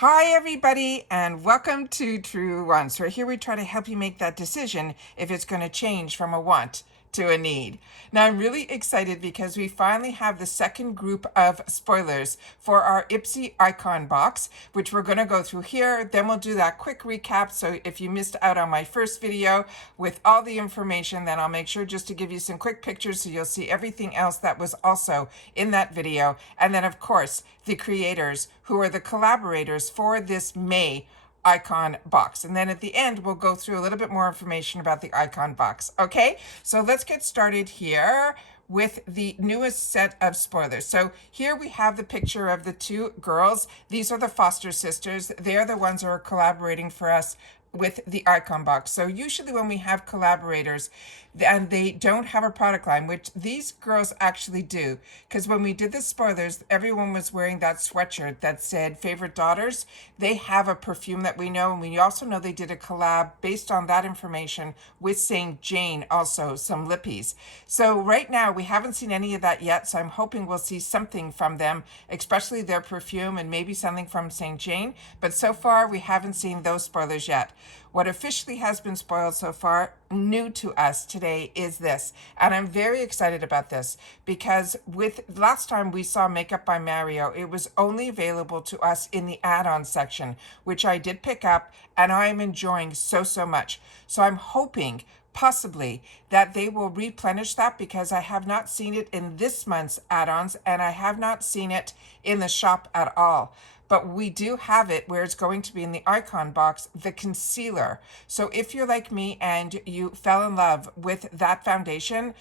Hi everybody and welcome to Truewants, where here we try to help you make that decision if it's going to change from a want to a need. Now I'm really excited because we finally have the second group of spoilers for our IPSY icon box, which we're going to go through here. Then we'll do that quick recap. So if you missed out on my first video with all the information, then I'll make sure just to give you some quick pictures so you'll see everything else that was also in that video. And then of course, the creators who are the collaborators for this May icon box. And then at the end, we'll go through a little bit more information about the icon box. Okay, so let's get started here with the newest set of spoilers. So here we have the picture of the two girls. These are the foster sisters. They're the ones who are collaborating for us with the icon box. So usually when we have collaborators and they don't have a product line, which these girls actually do, because when we did the spoilers, everyone was wearing that sweatshirt that said favorite daughters. They have a perfume that we know, and we also know they did a collab based on that information with St. Jane, also some lippies. So right now we haven't seen any of that yet, so I'm hoping we'll see something from them, especially their perfume and maybe something from St. Jane, but so far we haven't seen those spoilers yet. What officially has been spoiled so far, new to us today, is this. And I'm very excited about this because with last time we saw Makeup by Mario, it was only available to us in the add-on section, which I did pick up and I am enjoying so much. So I'm hoping possibly that they will replenish that because I have not seen it in this month's add-ons and I have not seen it in the shop at all. But we do have it where it's going to be in the icon box, the concealer. So if you're like me and you fell in love with that foundation,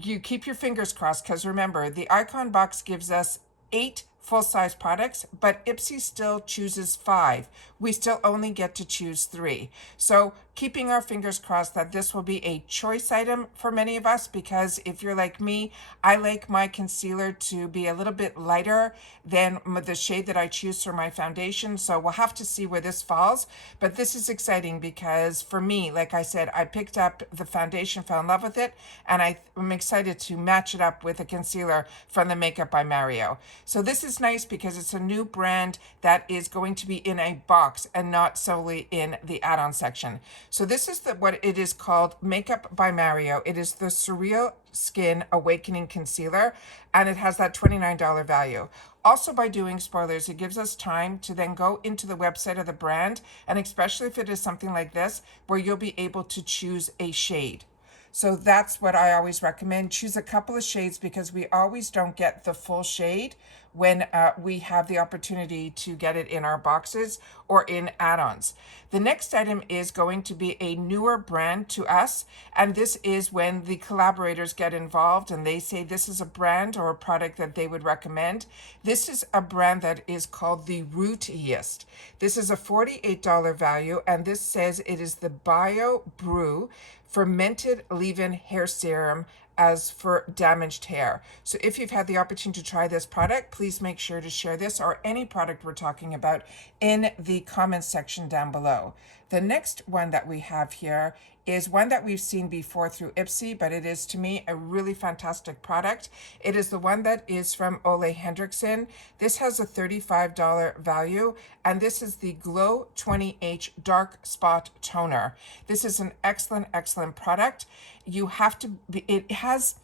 you keep your fingers crossed, because remember, the icon box gives us 8 full-size products, but IPSY still chooses 5. We still only get to choose 3. So keeping our fingers crossed that this will be a choice item for many of us, because if you're like me, I like my concealer to be a little bit lighter than the shade that I choose for my foundation. So we'll have to see where this falls. But this is exciting because for me, like I said, I picked up the foundation, fell in love with it, and I'm excited to match it up with a concealer from the Makeup by Mario. So this is nice because it's a new brand that is going to be in a box and not solely in the add-on section. So this is what it is called, Makeup by Mario. It is the Surreal Skin Awakening Concealer, and it has that $29 value. Also, by doing spoilers, it gives us time to then go into the website of the brand, and especially if it is something like this, where you'll be able to choose a shade. So that's what I always recommend. Choose a couple of shades because we always don't get the full shade when we have the opportunity to get it in our boxes or in add-ons. The next item is going to be a newer brand to us, and this is when the collaborators get involved and they say this is a brand or a product that they would recommend. This is a brand that is called the Rootiest. This is a $48 value, and this says it is the Bio Brew fermented leave-in hair serum as for damaged hair. So if you've had the opportunity to try this product, please make sure to share this or any product we're talking about in the comments section down below. The next one that we have here is one that we've seen before through IPSY, but it is to me a really fantastic product. It is the one that is from Ole Henriksen. This has a $35 value, and this is the Glow 20H Dark Spot Toner. This is an excellent product. You have to be, it has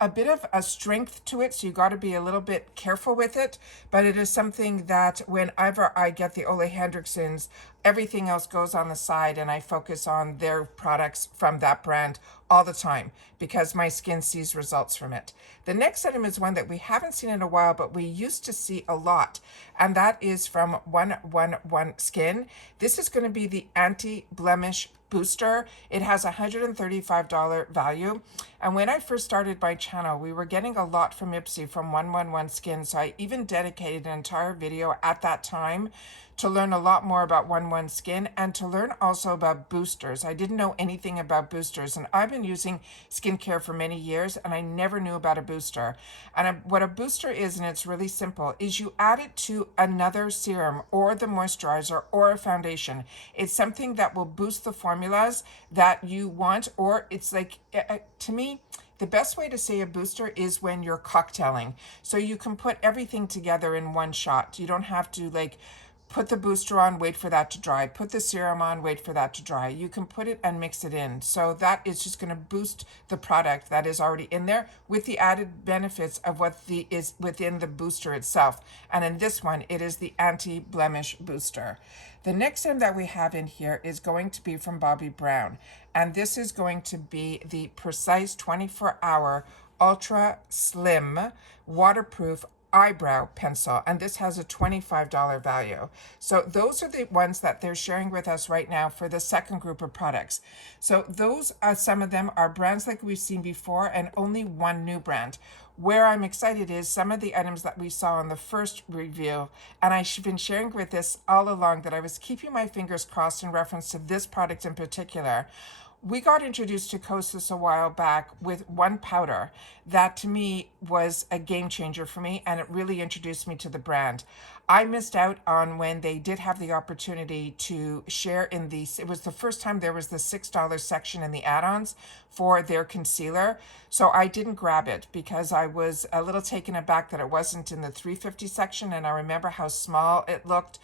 a bit of a strength to it, so you got to be a little bit careful with it, but it is something that whenever I get the Ole Henriksens, everything else goes on the side and I focus on their products from that brand all the time because my skin sees results from it. The next item is one that we haven't seen in a while, but we used to see a lot, and that is from 111 Skin. This is going to be the Anti-Blemish Booster. It has a $135 value, and when I first started my channel, we were getting a lot from IPSY from 111 Skin, so I even dedicated an entire video at that time to learn a lot more about 111 Skin and to learn also about boosters. I didn't know anything about boosters, and I've been using skincare for many years and I never knew about a booster. And what a booster is, and it's really simple, is you add it to another serum or the moisturizer or a foundation. It's something that will boost the formulas that you want, or it's like, to me, the best way to say a booster is when you're cocktailing. So you can put everything together in one shot. You don't have to like put the booster on, wait for that to dry, put the serum on, wait for that to dry. You can put it and mix it in. So that is just going to boost the product that is already in there with the added benefits of what is within the booster itself. And in this one, it is the anti-blemish booster. The next item that we have in here is going to be from Bobbi Brown. And this is going to be the Precise 24-Hour Ultra Slim Waterproof Eyebrow Pencil, and this has a $25 value. So those are the ones that they're sharing with us right now for the second group of products. So those are, some of them are brands like we've seen before and only one new brand. Where I'm excited is some of the items that we saw in the first review, and I've been sharing with this all along that I was keeping my fingers crossed in reference to this product in particular. We got introduced to Kosas a while back with one powder that to me was a game changer for me, and it really introduced me to the brand. I missed out on when they did have the opportunity to share in these. It was the first time there was the $6 section in the add-ons for their concealer. So I didn't grab it because I was a little taken aback that it wasn't in the $3.50 section, and I remember how small it looked.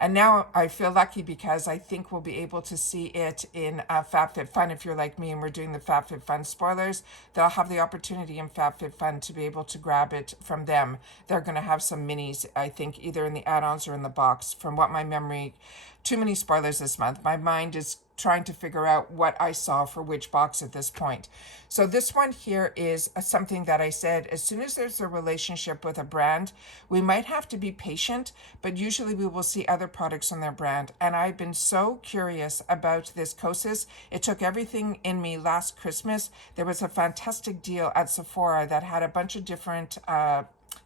And now I feel lucky because I think we'll be able to see it in FabFitFun. If you're like me and we're doing the FabFitFun spoilers, they'll have the opportunity in FabFitFun to be able to grab it from them. They're going to have some minis, I think, either in the add-ons or in the box. From what my memory, too many spoilers this month. My mind is trying to figure out what I saw for which box at this point. So this one here is something that I said, as soon as there's a relationship with a brand, we might have to be patient, but usually we will see other products on their brand. And I've been so curious about this Kosas. It took everything in me last Christmas. There was a fantastic deal at Sephora that had a bunch of different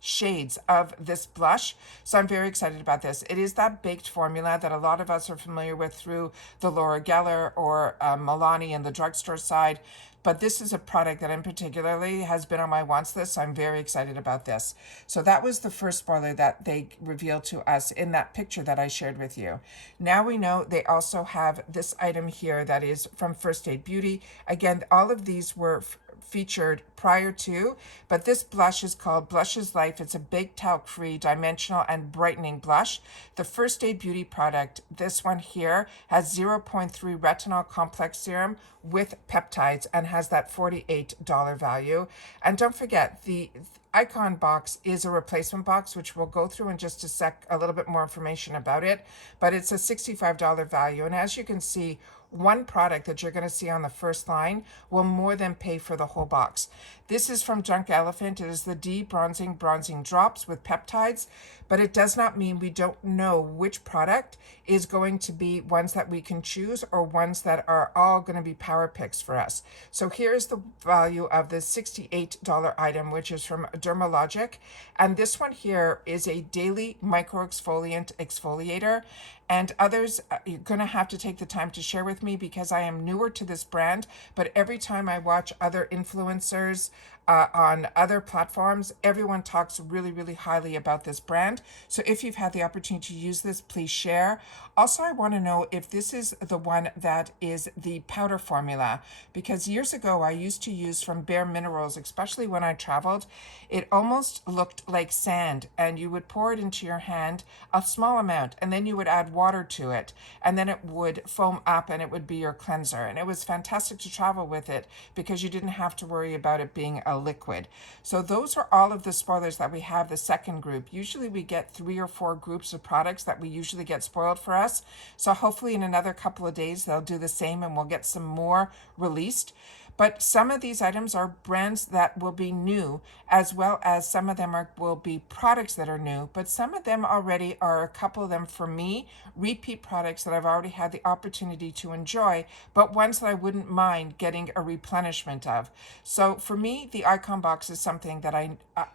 shades of this blush. So I'm very excited about this. It is that baked formula that a lot of us are familiar with through the Laura Geller or Milani in the drugstore side. But this is a product that in particularly has been on my wants list. So I'm very excited about this. So that was the first spoiler that they revealed to us in that picture that I shared with you. Now we know they also have this item here that is from First Aid Beauty. Again, all of these were featured prior to, but this blush is called Blushes Life. It's a baked talc-free, dimensional, and brightening blush. The First Aid Beauty product, this one here, has 0.3 retinol complex serum with peptides and has that $48 value. And don't forget, the Icon box is a replacement box, which we'll go through in just a sec, a little bit more information about it, but it's a $65 value. And as you can see, one product that you're going to see on the first line will more than pay for the whole box. This is from Drunk Elephant. It is the bronzing drops with peptides, but it does not mean we don't know which product is going to be ones that we can choose or ones that are all going to be power picks for us. So here's the value of the $68 item, which is from Dermalogic. And this one here is a daily micro exfoliator. And others, you're going to have to take the time to share with me because I am newer to this brand. But every time I watch other influencers on other platforms, everyone talks really, really highly about this brand. So if you've had the opportunity to use this, please share. Also, I want to know if this is the one that is the powder formula, because years ago I used to use from Bare Minerals, especially when I traveled. It almost looked like sand, and you would pour it into your hand, a small amount, and then you would add water to it, and then it would foam up and it would be your cleanser. And it was fantastic to travel with it because you didn't have to worry about it being a liquid. So those are all of the spoilers that we have, the second group. Usually we get 3 or 4 groups of products that we usually get spoiled for us. So hopefully in another couple of days they'll do the same and we'll get some more released. But some of these items are brands that will be new, as well as some of them will be products that are new, but some of them already are, a couple of them for me, repeat products that I've already had the opportunity to enjoy, but ones that I wouldn't mind getting a replenishment of. So for me, the Icon box is something that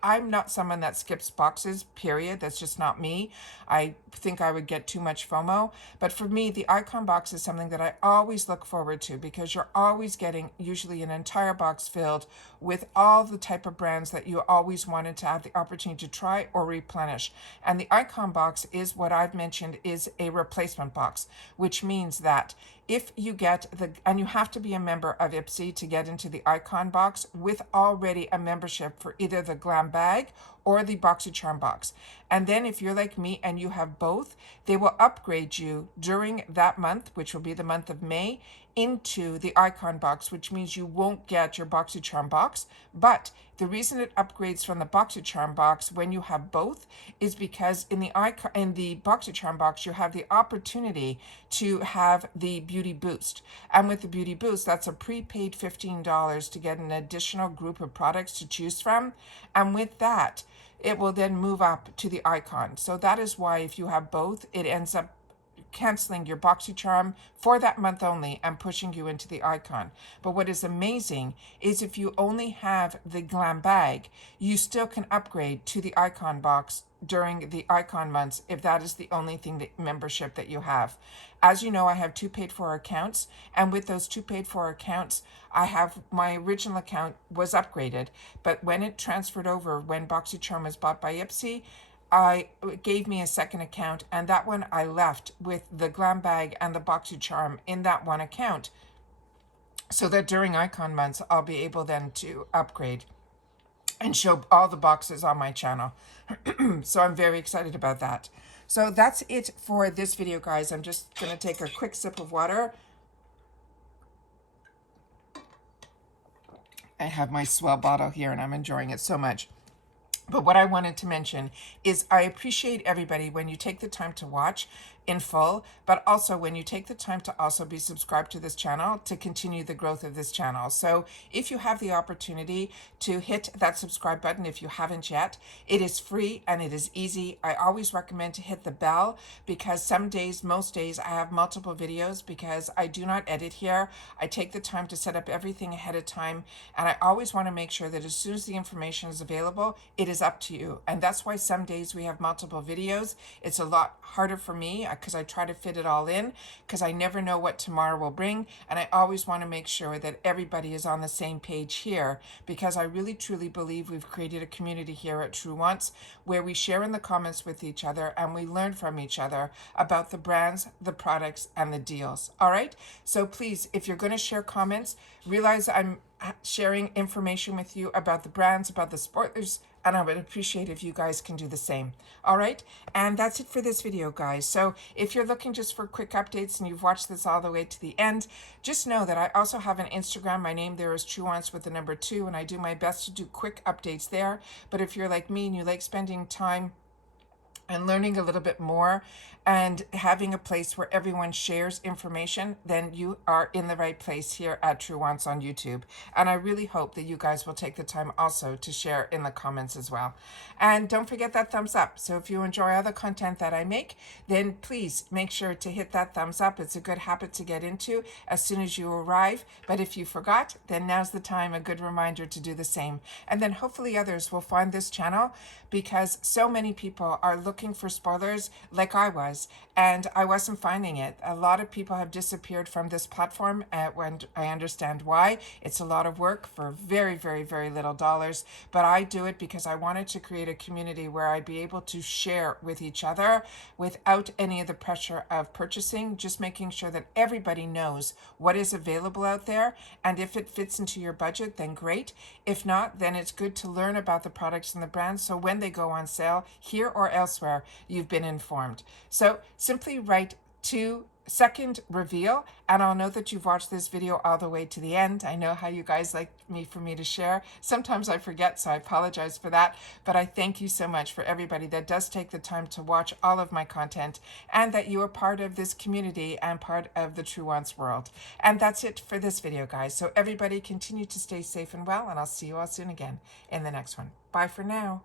I'm not someone that skips boxes, period. That's just not me. I think I would get too much FOMO. But for me, the Icon box is something that I always look forward to because you're always getting usually an entire box filled with all the type of brands that you always wanted to have the opportunity to try or replenish. And the Icon box is what I've mentioned is a replacement box, which means that if you get and you have to be a member of IPSY to get into the icon box with already a membership for either the glam bag or the BoxyCharm box. And then if you're like me and you have both, they will upgrade you during that month, which will be the month of May, into the icon box, which means you won't get your BoxyCharm box. But the reason it upgrades from the BoxyCharm box when you have both is because in the BoxyCharm box you have the opportunity to have the Beauty Boost. And with the Beauty Boost, that's a prepaid $15 to get an additional group of products to choose from. And with that, it will then move up to the icon. So that is why if you have both, it ends up canceling your BoxyCharm for that month only and pushing you into the icon. But what is amazing is if you only have the glam bag, you still can upgrade to the icon box during the icon months if that is the only thing that membership that you have. As you know, I have 2 paid for accounts, and with those 2 paid for accounts, I have my original account was upgraded, but when it transferred over, when BoxyCharm was bought by IPSY, it gave me a second account, and that one I left with the glam bag and the BoxyCharm in that one account, so that during icon months I'll be able then to upgrade and show all the boxes on my channel. So I'm very excited about that. So that's it for this video, guys. I'm just going to take a quick sip of water. I have my Swell bottle here and I'm enjoying it so much. But what I wanted to mention is I appreciate everybody when you take the time to watch in full, but also when you take the time to also be subscribed to this channel to continue the growth of this channel. So if you have the opportunity to hit that subscribe button, if you haven't yet, it is free and it is easy. I always recommend to hit the bell because some days, most days, I have multiple videos because I do not edit here. I take the time to set up everything ahead of time, and I always want to make sure that as soon as the information is available, it is up to you. And that's why some days we have multiple videos. It's a lot harder for me because I try to fit it all in because I never know what tomorrow will bring, and I always want to make sure that everybody is on the same page here because I really truly believe we've created a community here at Truewants where we share in the comments with each other and we learn from each other about the brands, the products, and the deals. All right, so please, if you're going to share comments, realize I'm sharing information with you about the brands, about the spoilers, and I would appreciate if you guys can do the same. All right, and that's it for this video, guys. So if you're looking just for quick updates and you've watched this all the way to the end, just know that I also have an Instagram. My name there is Truewants with the number 2, and I do my best to do quick updates there. But if you're like me and you like spending time and learning a little bit more and having a place where everyone shares information, then you are in the right place here at Truewants on YouTube. And I really hope that you guys will take the time also to share in the comments as well. And don't forget that thumbs up. So if you enjoy all the content that I make, then please make sure to hit that thumbs up. It's a good habit to get into as soon as you arrive. But if you forgot, then now's the time, a good reminder to do the same. And then hopefully others will find this channel because so many people are looking for spoilers like I was, and I wasn't finding it. A lot of people have disappeared from this platform, when I understand why. It's a lot of work for very, very, very little dollars, but I do it because I wanted to create a community where I'd be able to share with each other without any of the pressure of purchasing, just making sure that everybody knows what is available out there, and if it fits into your budget, then great. If not, then it's good to learn about the products and the brands, so when they go on sale, here or elsewhere, you've been informed. So simply write to second reveal, and I'll know that you've watched this video all the way to the end. I know how you guys like for me to share. Sometimes I forget, so I apologize for that, but I thank you so much for everybody that does take the time to watch all of my content and that you are part of this community and part of the Truewants world. And that's it for this video, guys. So everybody continue to stay safe and well, and I'll see you all soon again in the next one. Bye for now.